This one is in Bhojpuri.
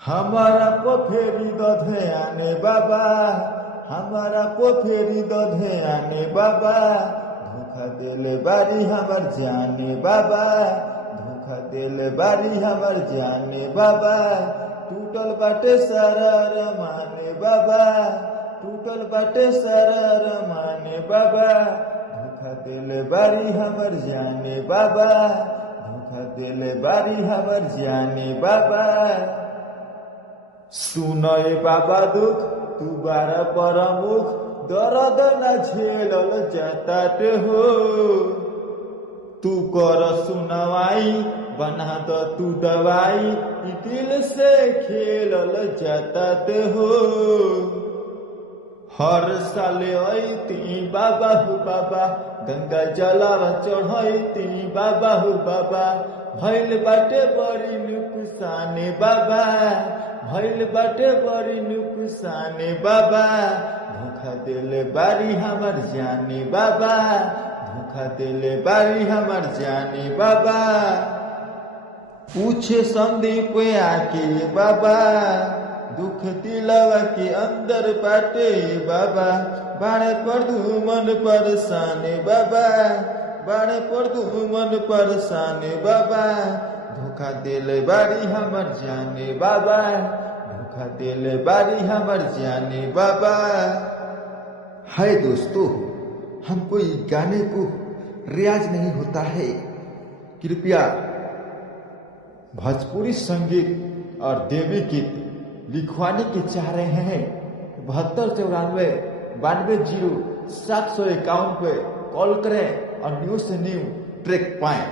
हमारा को फेरी दधे आने बाबा, हमारा को फेरी दधे आने बाबा, धोखा देले बारी हमर जाने बाबा, धोखा देले बारी हमर जाने बाबा, टूटल बाटे सारा रमाने बाबा, टूटल बाटे सारा रमाने बाबा, धोखा देले बारी हमर जाने बाबा, धोखा देले बारी हमर जाने बाबा। सुनए बाबा दुख तू बारा परमुख, दर्द न झेलल जाताटे हो, तू कर सुनवाई बना द तू दवाई, ई दिल से खेलल जाताटे हो। हर साले ऐती बाबा हो बाबा, गंगा जलावा चढ़ैती बाबा हो बाबा, भइल बाटे बड़ी नुकसाने बाबा, भइल बाटे बड़ी नुकसाने बाबा, धोखा देले बारी हमर जाने बाबा, धोखा देले बारी हमर जाने बाबा। पूछे संदीप आके बाबा, दुख दिलवा के अंदर बाटे बाबा, बाड़े पर दू मन परेशाने बाबा, बाड़े पर दू मन परेशाने बाबा, धोखा देले बारी हमर जाने बाबा, धोखा देले बारी हमर जाने बाबा। हाय दोस्तों, हमको ये गाने को रियाज नहीं होता है, कृपया भोजपुरी संगीत और देवी गीत लिखवाने के चाह रहे हैं 7294 92 0751 पे कॉल करें और न्यू से न्यू ट्रैक पाएं।